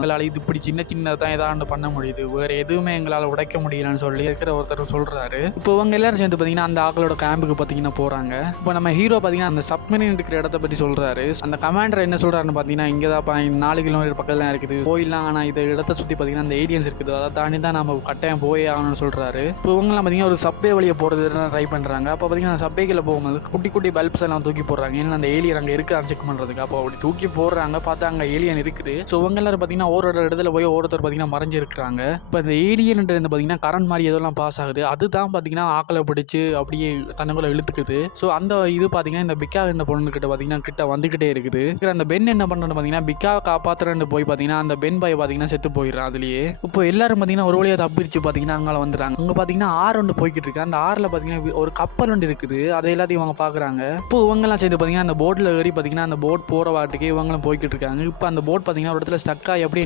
எங்களால் இது இப்படி சின்ன சின்னதான் ஏதாவது பண்ண முடியுது, வேறு எதுவுமே எங்களால் உடைக்க முடியலன்னு சொல்லி இருக்கிற ஒருத்தர் சொல்கிறாரு. இப்போ இவங்க எல்லாரும் சேர்ந்து பார்த்தீங்கன்னா அந்த ஆக்களோட கேம்புக்கு பார்த்தீங்கன்னா போகிறாங்க. இப்போ நம்ம ஹீரோ பார்த்தீங்கன்னா அந்த சப்மரீன் இருக்கிற இடத்த பற்றி சொல்கிறாரு. அந்த கமாண்டர் என்ன சொல்கிறாருன்னு பார்த்தீங்கன்னா இங்கே தான் 4 கிலோமீட்டர் பக்கத்தில் தான் இருக்குது போயிடலாம், ஆனால் இந்த இடத்த சுற்றி பார்த்தீங்கன்னா அந்த ஏலியன்ஸ் இருக்குது, அதை தாண்டி தான் நம்ம கட்டாயம் போயே ஆகணும்னு சொல்கிறாரு. இப்போ இவங்கலாம் பார்த்தீங்கன்னா ஒரு சப்வே வழியை போகிறது ட்ரை பண்ணுறாங்க. அப்போ பார்த்தீங்கன்னா அந்த சப்வேக்கில் போகும்போது குட்டி குட்டி பல்ப்ஸ் எல்லாம் தூக்கி போடுறாங்க, ஏன்னா அந்த ஏலியன் அங்கே இருக்க செக் பண்ணுறதுக்கு. அப்போ அப்படி தூக்கி போடுறாங்க, பார்த்தா அங்கே ஏலியன் இருக்குது. ஸோ இவங்க எல்லாரும் பார்த்தீங்கன்னா ஒரு இடத்துல போய் ஒருத்தர் பார்த்தீங்கன்னா மறைஞ்சிருக்கிறாங்க. இப்போ இந்த ஏலியன்ன்றது பார்த்தீங்கன்னா கரண்ட் மாதிரி எதெல்லாம் பாஸ் ஆகுது, அதுதான் பார்த்தீங்கன்னா ஆக்களை பிடிச்சி அப்படியே தன்னுக்குள்ள இழுத்துக்குது. ஸோ அந்த இது பார்த்தீங்கன்னா இந்த பிக்கா இந்த பொண்ணுக்கிட்ட பார்த்தீங்கன்னா கிட்ட வந்துக்கிட்டே இருக்குது. அந்த பென் என்ன பண்ணுறது பார்த்தீங்கன்னா பிக்காவை காப்பாற்றுறன்னு போய் பார்த்தீங்கன்னா அந்த பென் பாய் பார்த்தீங்கன்னா செத்து போயிடுறான் அதுலேயே. இப்போ எல்லாரும் பார்த்தீங்கன்னா ஒரு வழியாக தப்பிச்சு பார்த்தீங்கன்னா அங்கே வந்துடுறாங்க. அங்கே பார்த்தீங்கன்னா ஆறு ஒன்று போய்கிட்டு இருக்கு. அந்த ஆறில் பார்த்தீங்கன்னா ஒரு கப்பல் ஒன்று இருக்குது, அதை எல்லாத்தையும் இவங்க பார்க்குறாங்க. இப்போ இவங்கெல்லாம் சேர்ந்து பார்த்தீங்கன்னா அந்த போட்டில் ஏறி பார்த்தீங்கன்னா அந்த போட் போகிற வாட்டுக்கு இவங்களும் போய்கிட்டு இருக்காங்க. இப்போ அந்த போட் பார்த்தீங்கன்னா ஒரு இடத்துல ஸ்டக் ஆகி அப்படியே